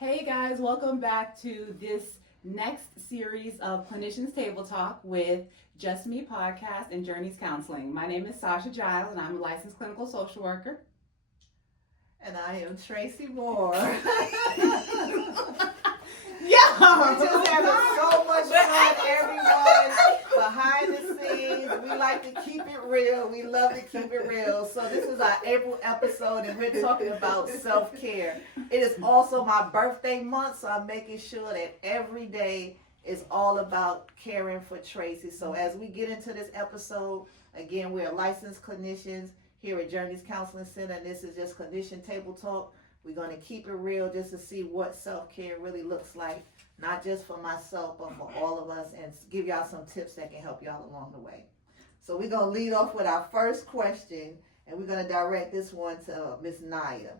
Hey guys, welcome back to this next series of Clinicians Table Talk with Just Me Podcast and Journeys Counseling. My name is Sasha Giles and I'm a licensed clinical social worker. And I am Tracy Moore. Yeah, We're just having so much fun, everyone. Behind the scenes, we like to keep it real. We love to keep it real. So this is our April episode, and we're talking about self-care. It is also my birthday month, so I'm making sure that every day is all about caring for Tracy. So as we get into this episode, again, we're licensed clinicians here at Journeys Counseling Center, and this is just Clinician Table Talk. We're going to keep it real just to see what self-care really looks like, not just for myself, but for all of us, and give y'all some tips that can help y'all along the way. So we're going to lead off with our first question, and we're going to direct this one to Miss Naya.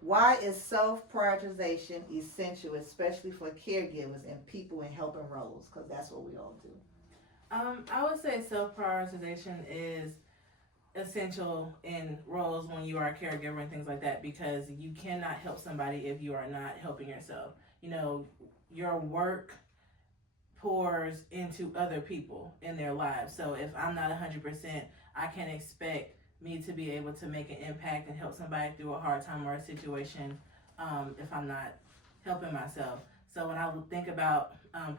Why is self-prioritization essential, especially for caregivers and people in helping roles? Because that's what we all do. I would say self-prioritization is essential in roles when you are a caregiver and things like that, because you cannot help somebody if you are not helping yourself. You know, your work pours into other people in their lives. So if I'm not 100%, I can't expect me to be able to make an impact and help somebody through a hard time or a situation if I'm not helping myself. So when I think about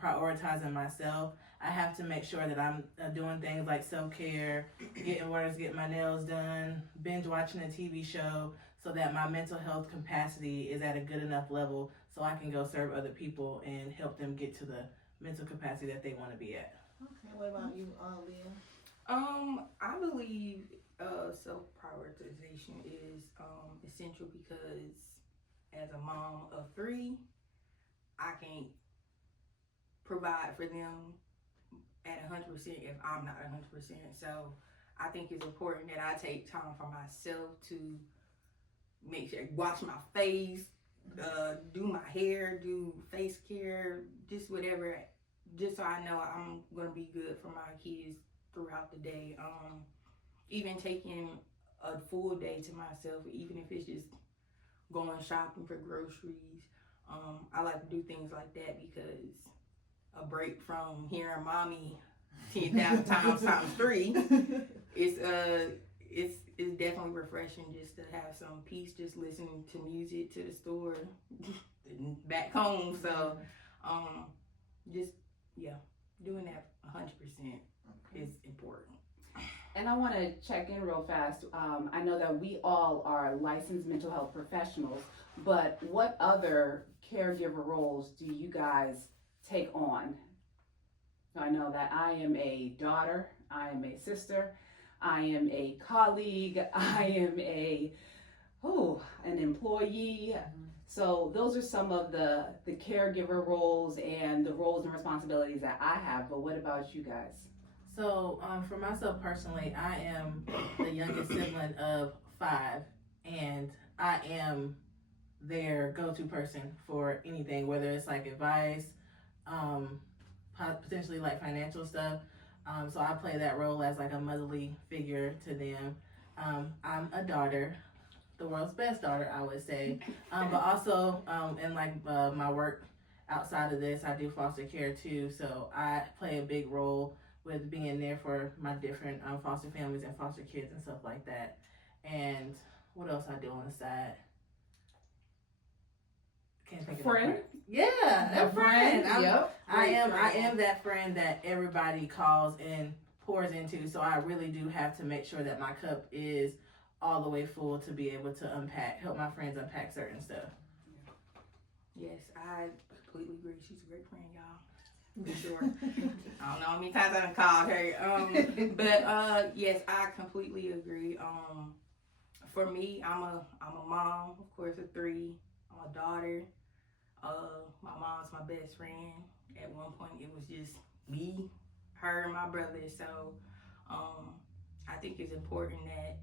prioritizing myself, I have to make sure that I'm doing things like self-care, getting my nails done, binge watching a TV show, so that my mental health capacity is at a good enough level so I can go serve other people and help them get to the mental capacity that they want to be at. Okay, what about you, Leah? I believe self-prioritization is essential because as a mom of 3, I can't provide for them at 100% if I'm not 100%. So I think it's important that I take time for myself to make sure, wash my face, do my hair, do face care, just whatever, just so I know I'm going to be good for my kids throughout the day. Even taking a full day to myself, even if it's just going shopping for groceries. I like to do things like that because a break from hearing mommy 10,000 times 3 it's definitely refreshing just to have some peace, just listening to music to the store and back home. So just doing that 100% is important. And I want to check in real fast. I know that we all are licensed mental health professionals, but what other caregiver roles do you guys take on? I know that I am a daughter, I am a sister, I am a colleague, I am an employee. So those are some of the caregiver roles and the roles and responsibilities that I have. But what about you guys? So for myself personally, I am the youngest sibling of 5, and I am their go-to person for anything, whether it's like advice, potentially like financial stuff. So I play that role as like a motherly figure to them. I'm a daughter, the world's best daughter, I would say. But also in like my work outside of this, I do foster care too. So I play a big role with being there for my different foster families and foster kids and stuff like that. And what else I do on the side? Can't think of Friend? Yeah, a friend. Yep. I am that friend that everybody calls and pours into. So I really do have to make sure that my cup is all the way full to be able to help my friends unpack certain stuff. Yes, I completely agree. She's a great friend, y'all. For sure. I don't know how many times I done called her. But yes, I completely agree. For me, I'm a mom, of course, of 3. I'm a daughter. My mom's my best friend. At one point, it was just me, her, and my brother. So I think it's important that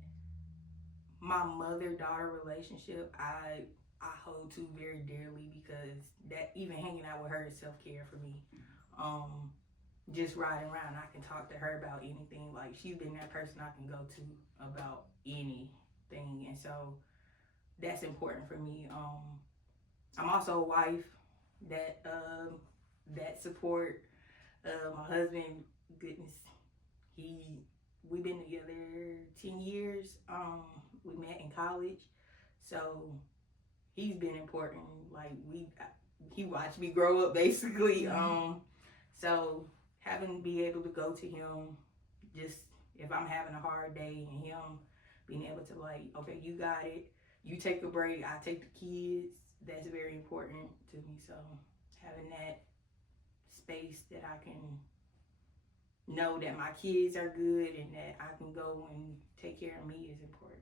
my mother-daughter relationship, I hold to very dearly, because that, even hanging out with her, is self-care for me. Just riding around, I can talk to her about anything. Like, she's been that person I can go to about anything, and so that's important for me. I'm also a wife that support. My husband, goodness, we've been together 10 years. We met in college, so he's been important. Like he watched me grow up basically. So having to be able to go to him, just if I'm having a hard day, and him being able to like, okay, you got it. You take a break. I take the kids. That's very important to me. So having that space that I can know that my kids are good and that I can go and take care of me is important.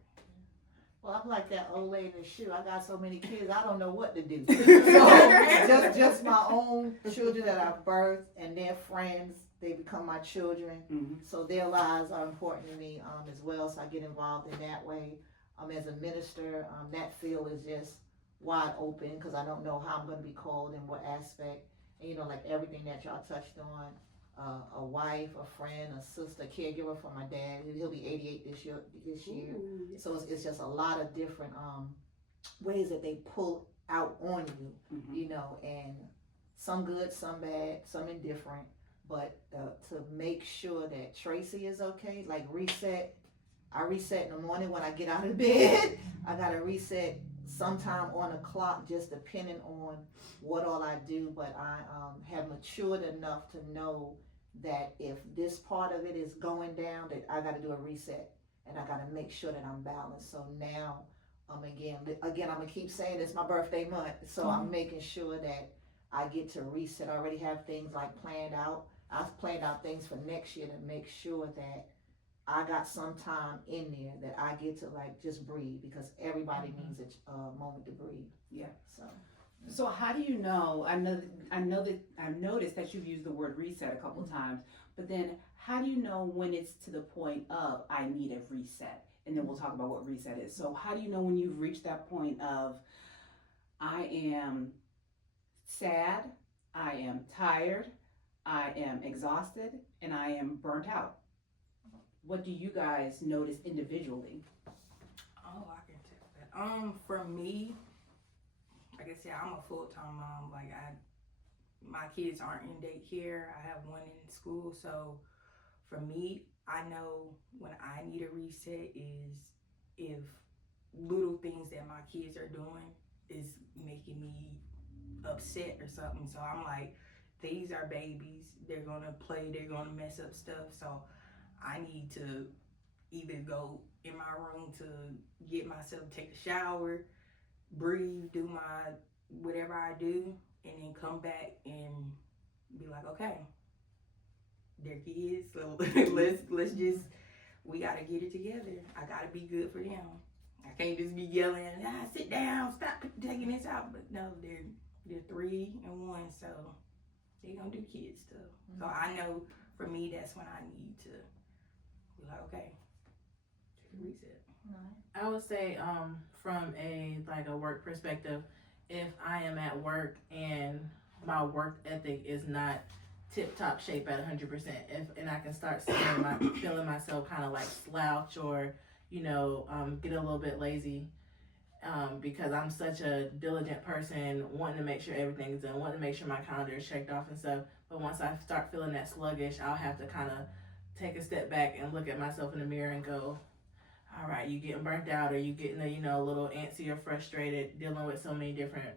Well, I'm like that old lady in the shoe. I got so many kids, I don't know what to do. So just my own children that I've birthed and their friends, they become my children. Mhm. So their lives are important to me as well. So I get involved in that way. As a minister, that field is just wide open because I don't know how I'm going to be called in what aspect. And like everything that y'all touched on, a wife, a friend, a sister, caregiver for my dad. He'll be 88 this year. Ooh, yes. So it's just a lot of different ways that they pull out on you, Mhm. and some good, some bad, some indifferent. But to make sure that Tracy is okay, like reset. I reset in the morning when I get out of bed. I gotta reset sometime on the clock, just depending on what all I do. But I have matured enough to know that if this part of it is going down, that I got to do a reset, and I got to make sure that I'm balanced. So now, again, I'm gonna keep saying it's my birthday month, so I'm making sure that I get to reset. I already have things like planned out. I've planned out things for next year to make sure that I got some time in there that I get to like just breathe, because everybody needs a moment to breathe. Yeah. So how do you know? I know that I've noticed that you've used the word reset a couple times, but then how do you know when it's to the point of I need a reset? And then we'll talk about what reset is. So how do you know when you've reached that point of I am sad, I am tired, I am exhausted, and I am burnt out? What do you guys notice individually? Oh, I can tell that. For me, like I said, I'm a full-time mom. Like my kids aren't in daycare. I have one in school. So for me, I know when I need a reset is if little things that my kids are doing is making me upset or something. So I'm like, these are babies. They're gonna play. They're gonna mess up stuff. So I need to either go in my room to get myself, take a shower, breathe, do my whatever I do, and then come back and be like, okay, they're kids, so let's just, we gotta get it together. I gotta be good for them. I can't just be yelling, sit down, stop taking this out. But no, they're 3 and 1, so they gonna do kid stuff. So I know for me, that's when I need to be like, okay, take a reset. I would say, from a work perspective, if I am at work and my work ethic is not tip top shape at 100%, and I can start feeling myself kind of like slouch or get a little bit lazy, because I'm such a diligent person, wanting to make sure everything's done, wanting to make sure my calendar is checked off and stuff. But once I start feeling that sluggish, I'll have to kind of take a step back and look at myself in the mirror and go, all right, you getting burnt out, or you getting a little antsy or frustrated dealing with so many different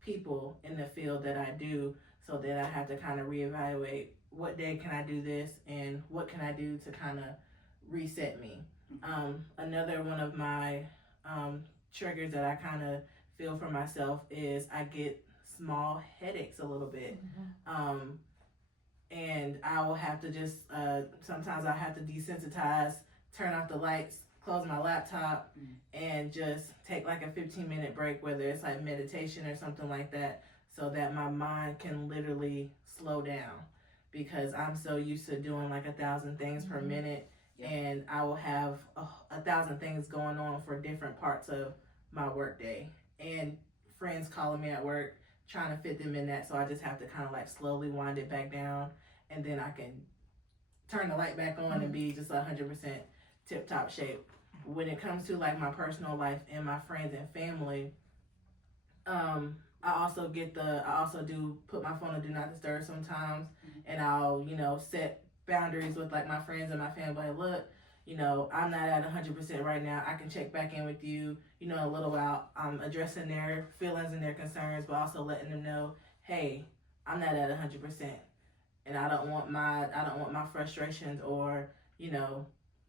people in the field that I do. So then I have to kind of reevaluate what day can I do this and what can I do to kind of reset me. Another one of my triggers that I kind of feel for myself is I get small headaches a little bit. And I will have to just, sometimes I have to desensitize, turn off the lights, close my laptop, and just take like a 15-minute break, whether it's like meditation or something like that, so that my mind can literally slow down, because I'm so used to doing like 1,000 things per minute, and I will have 1,000 things going on for different parts of my work day, and friends calling me at work, trying to fit them in that, so I just have to kind of like slowly wind it back down, and then I can turn the light back on and be just 100% tip-top shape. When it comes to like my personal life and my friends and family, I also do put my phone on do not disturb sometimes, and I'll, set boundaries with like my friends and my family. Like, look, I'm not at 100% right now. I can check back in with you, in a little while. I'm addressing their feelings and their concerns, but also letting them know, hey, I'm not at 100%, and I don't want my frustrations or,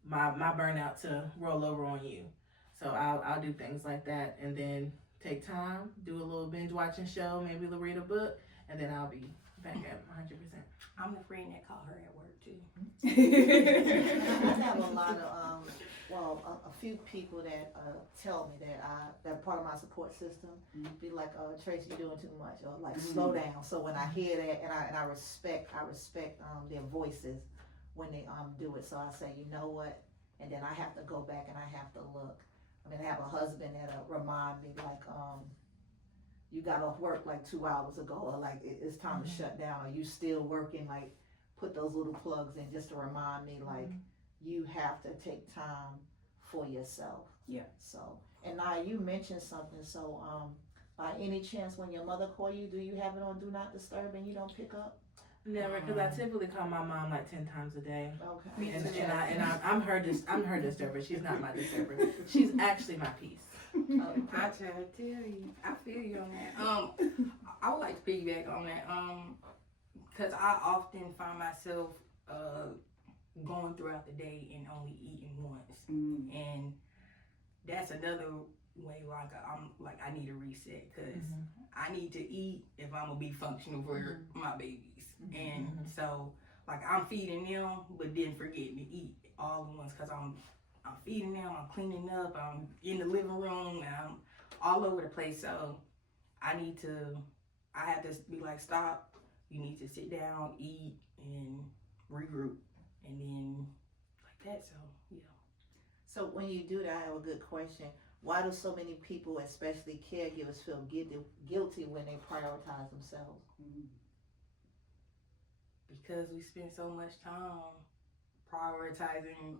my burnout to roll over on you. So I'll do things like that, and then take time, do a little binge watching show, maybe read a book, and then I'll be back at 100%. I'm the friend that called her at work too. I have a lot of a few people that tell me that that part of my support system be like, Tracy, you're doing too much, or like slow down. So when I hear that, and I respect their voices when they do it. So I say, you know what, and then I have to go back and I have to look. I mean, I have a husband that remind me like, you got off work like 2 hours ago, or like it's time to shut down, or you still working, like put those little plugs in just to remind me like you have to take time for yourself. Yeah. So, and now you mentioned something, so by any chance when your mother call you, do you have it on do not disturb and you don't pick up? Never, because I typically call my mom like 10 times a day. Okay. I'm her disturber. She's not my disturber. She's actually my peace. I try to tell you, I feel you on that. I would like to piggyback on that. Because I often find myself going throughout the day and only eating once, and that's another way like I need a reset, because I need to eat if I'm gonna be functional for my babies, and so like I'm feeding them, but then forgetting to eat all at once, because I'm feeding them, I'm cleaning up, I'm in the living room, and I'm all over the place. So I have to be like, stop, you need to sit down, eat, and regroup, and then like that. So yeah. So when you do that, I have a good question. Why do so many people, especially caregivers, feel guilty when they prioritize themselves? Because we spend so much time prioritizing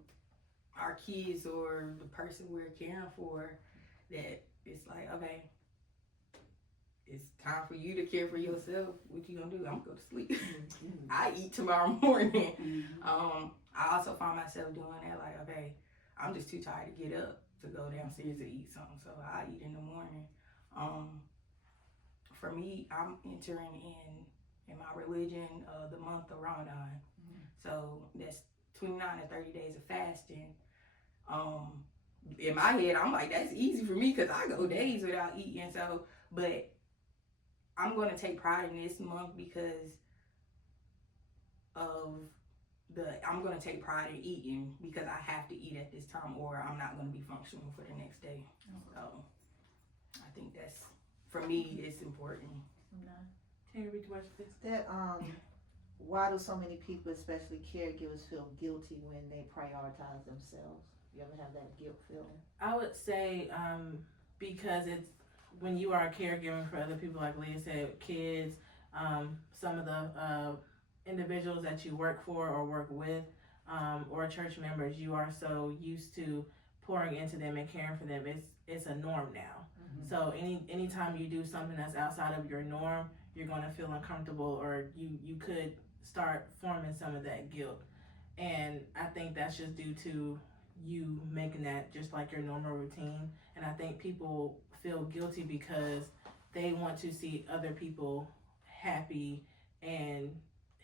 our kids or the person we're caring for, that it's like, okay, it's time for you to care for yourself. What you gonna do? I'm gonna go to sleep. I eat tomorrow morning. I also find myself doing that, like, okay, I'm just too tired to get up to go downstairs to eat something, so I eat in the morning. For me, I'm entering in my religion the month of Ramadan. So that's 29 to 30 days of fasting. In my head, I'm like, that's easy for me because I go days without eating. So, but I'm going to take pride in this month because I'm going to take pride in eating, because I have to eat at this time or I'm not going to be functional for the next day. So I think that's, for me, it's important. Terry, watch this. That why do so many people, especially caregivers, feel guilty when they prioritize themselves? You ever have that guilt feeling? I would say because it's when you are caregiving for other people, like Leah said, kids, some of the individuals that you work for or work with, or church members, you are so used to pouring into them and caring for them. It's a norm now. So anytime you do something that's outside of your norm, you're going to feel uncomfortable, or you could start forming some of that guilt. And I think that's just due to you making that just like your normal routine. And I think people feel guilty because they want to see other people happy and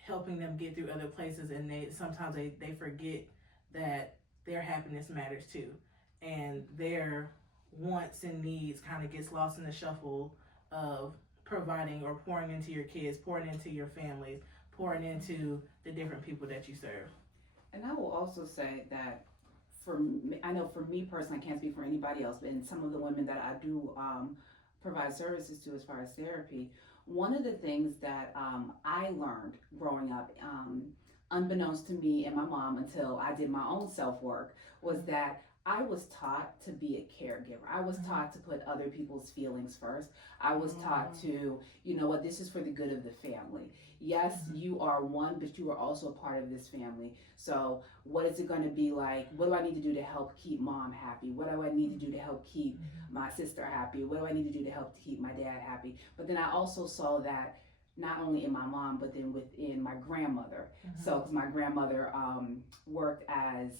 helping them get through other places, and sometimes they forget that their happiness matters too, and their wants and needs kind of gets lost in the shuffle of providing or pouring into your kids, pouring into your families, pouring into the different people that you serve. And I will also say that for me, I know for me personally, I can't speak for anybody else, but in some of the women that I do provide services to as far as therapy, one of the things that I learned growing up, unbeknownst to me and my mom until I did my own self-work, was that I was taught to be a caregiver. I was taught to put other people's feelings first. I was taught to, you know what, this is for the good of the family. Yes, you are one, but you are also a part of this family. So what is it going to be like? What do I need to do to help keep mom happy? What do I need to do to help keep my sister happy? What do I need to do to help keep my dad happy? But then I also saw that not only in my mom, but then within my grandmother. So, because my grandmother worked as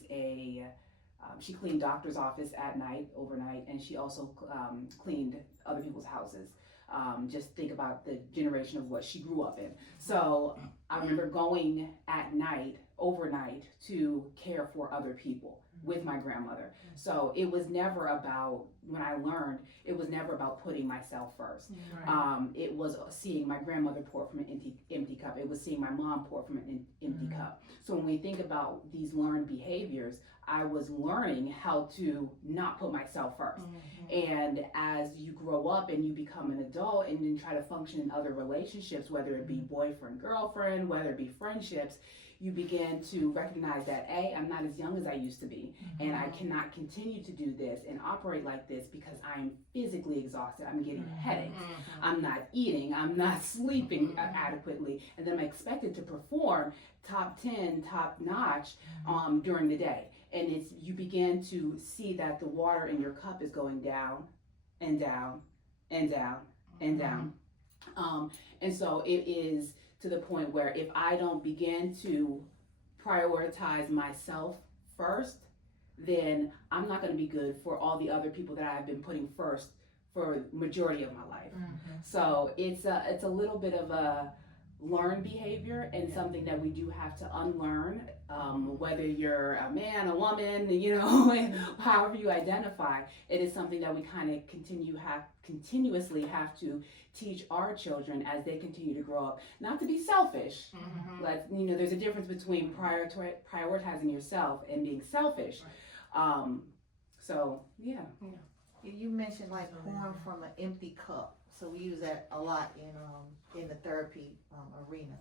she cleaned doctor's office at night, overnight, and she also cleaned other people's houses. Just think about the generation of what she grew up in. So I remember going at night, overnight, to care for other people with my grandmother. So it was never about, when I learned, it was never about putting myself first. It was seeing my grandmother pour from an empty cup. It was seeing my mom pour from an empty cup. So when we think about these learned behaviors, I was learning how to not put myself first. And as you grow up and you become an adult and then try to function in other relationships, whether it be boyfriend, girlfriend, whether it be friendships, you begin to recognize that I'm not as young as I used to be, and I cannot continue to do this and operate like this because I'm physically exhausted. I'm getting headaches. I'm not eating. I'm not sleeping adequately, and then I'm expected to perform top 10, top notch during the day. And you begin to see that the water in your cup is going down and down and down and down. And so it is to the point where if I don't begin to prioritize myself first, then I'm not going to be good for all the other people that I've been putting first for majority of my life. So it's a little bit of a learned behavior and something that we do have to unlearn, whether you're a man, a woman, you know, and however you identify. It is something that we kind of continuously have to teach our children as they continue to grow up, not to be selfish. You know, there's a difference between prioritizing yourself and being selfish. So yeah. You mentioned like pouring from an empty cup. So we use that a lot in the therapy arena.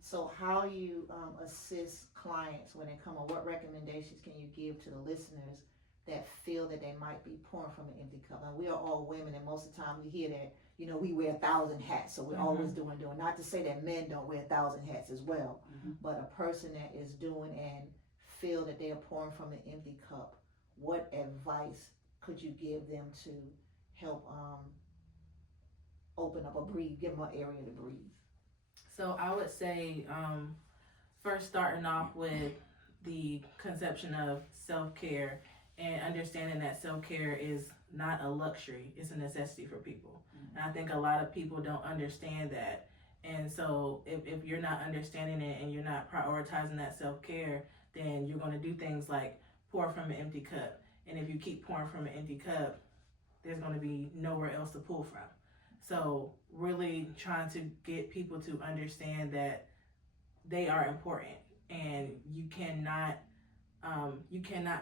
So how you assist clients when they come, or what recommendations can you give to the listeners that feel that they might be pouring from an empty cup? And we are all women, and most of the time we hear that, you know, we wear 1,000 hats, so we're always doing. Not to say that men don't wear 1,000 hats as well, but a person that is doing and feel that they are pouring from an empty cup, what advice could you give them to help open up or breathe, give them an area to breathe? So I would say, first starting off with the conception of self-care and understanding that self-care is not a luxury, it's a necessity for people. And I think a lot of people don't understand that. And so if you're not understanding it and you're not prioritizing that self-care, then you're going to do things like pour from an empty cup. And if you keep pouring from an empty cup, there's going to be nowhere else to pull from. So really trying to get people to understand that they are important, and you cannot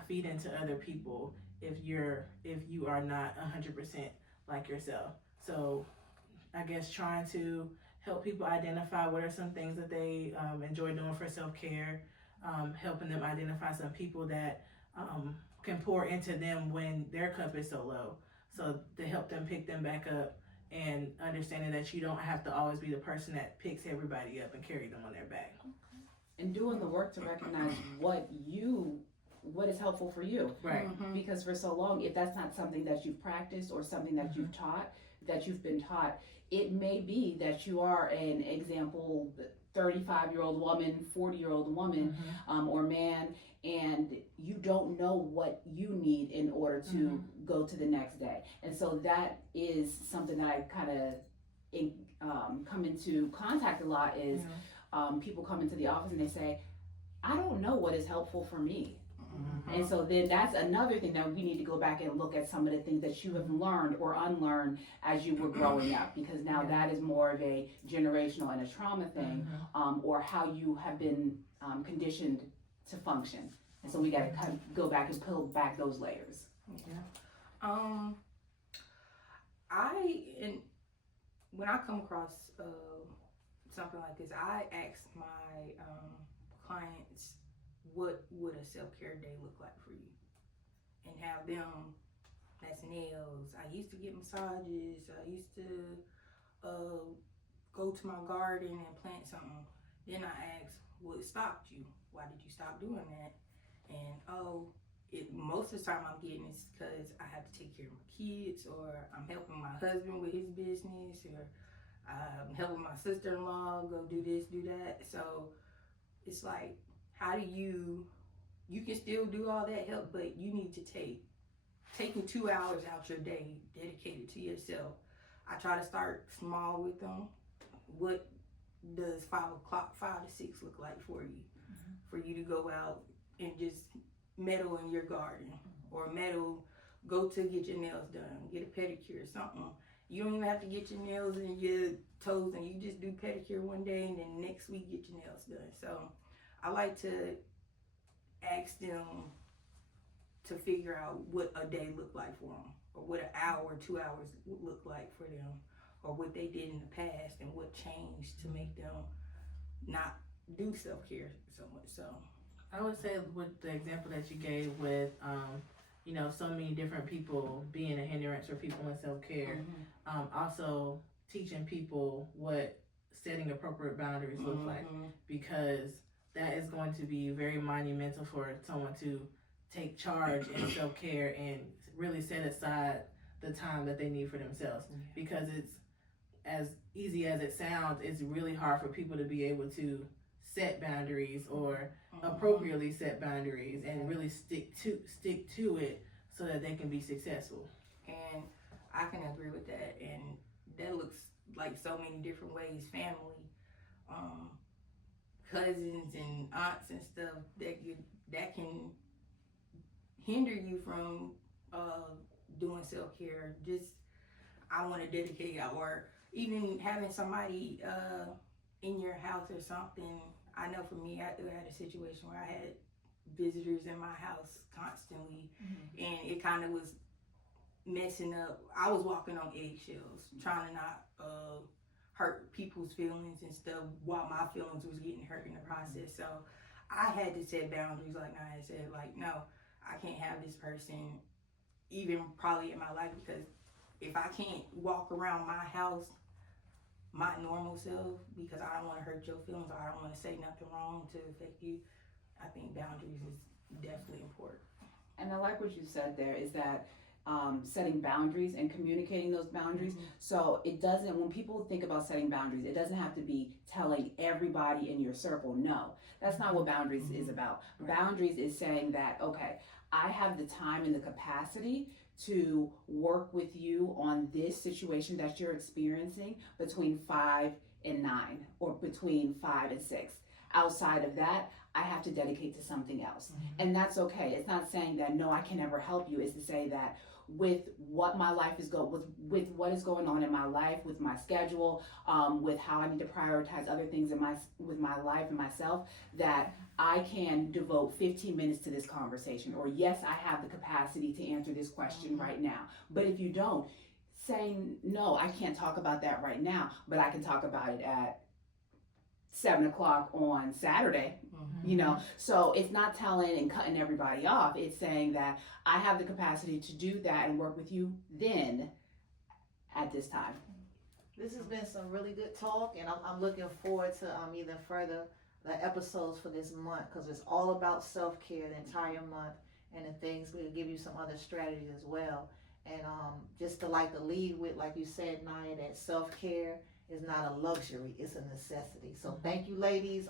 feed into other people if you are not 100% like yourself. So I guess trying to help people identify what are some things that they enjoy doing for self-care, helping them identify some people that can pour into them when their cup is so low, so to help them pick them back up, and understanding that you don't have to always be the person that picks everybody up and carry them on their back. And doing the work to recognize what is helpful for you. Right. Because for so long, if that's not something that you've practiced or something that you've taught, that you've been taught, it may be that you are an example 35-year-old woman, 40-year-old woman, or man, and you don't know what you need in order to go to the next day. And so that is something that I kind of come into contact a lot is people come into the office and they say, I don't know what is helpful for me. And so then that's another thing that we need to go back and look at some of the things that you have learned or unlearned as you were growing up, because now that is more of a generational and a trauma thing, or how you have been conditioned to function. And so we got to kind of go back and peel back those layers. When I come across something like this, I ask my clients, what would a self-care day look like for you? and have them, that's nails. I used to get massages. I used to go to my garden and plant something. Then I asked, what stopped you? Why did you stop doing that? And most of the time I'm getting is because I have to take care of my kids, or I'm helping my husband with his business, or I'm helping my sister-in-law go do this, do that. So it's like, how do you can still do all that help, but you need to taking 2 hours out your day dedicated to yourself. I try to start small with them. What does 5 to 6 look like for you? For you to go out and just meddle in your garden, or go to get your nails done, get a pedicure, something. You don't even have to get your nails and your toes, and you just do pedicure one day, and then next week get your nails done. So I like to ask them to figure out what a day looked like for them, or what an hour or 2 hours would look like for them, or what they did in the past and what changed to make them not do self-care so much. So I would say with the example that you gave with, so many different people being a hindrance for people in self-care, also teaching people what setting appropriate boundaries look like, because that is going to be very monumental for someone to take charge in self-care and really set aside the time that they need for themselves, because it's as easy as it sounds, it's really hard for people to be able to set boundaries or appropriately set boundaries and really stick to it so that they can be successful. And I can agree with that, and that looks like so many different ways. Family, cousins and aunts and stuff that can hinder you from doing self-care. Just, I want to dedicate, or even having somebody in your house or something. I know for me, I had a situation where I had visitors in my house constantly, and it kind of was messing up. I was walking on eggshells, trying to not hurt people's feelings and stuff, while my feelings was getting hurt in the process. So I had to set boundaries, like I said, like, no, I can't have this person even probably in my life, because if I can't walk around my house my normal self, because I don't want to hurt your feelings, or I don't want to say nothing wrong to affect you, I think boundaries is definitely important. And I like what you said there, is that setting boundaries and communicating those boundaries. So it doesn't, when people think about setting boundaries, it doesn't have to be telling everybody in your circle, no. That's not what boundaries is about. Boundaries is saying that, okay, I have the time and the capacity to work with you on this situation that you're experiencing between 5 and 9, or between 5 and 6. Outside of that, I have to dedicate to something else. And that's okay. It's not saying that, no, I can never help you. It's to say that with what my life is with what is going on in my life, with my schedule, with how I need to prioritize other things with my life and myself, that I can devote 15 minutes to this conversation, or yes, I have the capacity to answer this question right now. But if you don't, saying, no, I can't talk about that right now, but I can talk about it at 7 o'clock on Saturday, so it's not telling and cutting everybody off. It's saying that I have the capacity to do that and work with you then at this time. This has been some really good talk, and I'm looking forward to even further the episodes for this month, because it's all about self-care the entire month, and the things we'll give you some other strategies as well. And just to lead with, like you said, Naya, that self-care is not a luxury, it's a necessity. So thank you, ladies,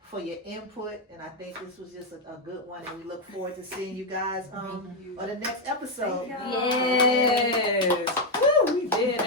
for your input, and I think this was just a good one, and we look forward to seeing you guys on the next episode. Yes. Woo, we did.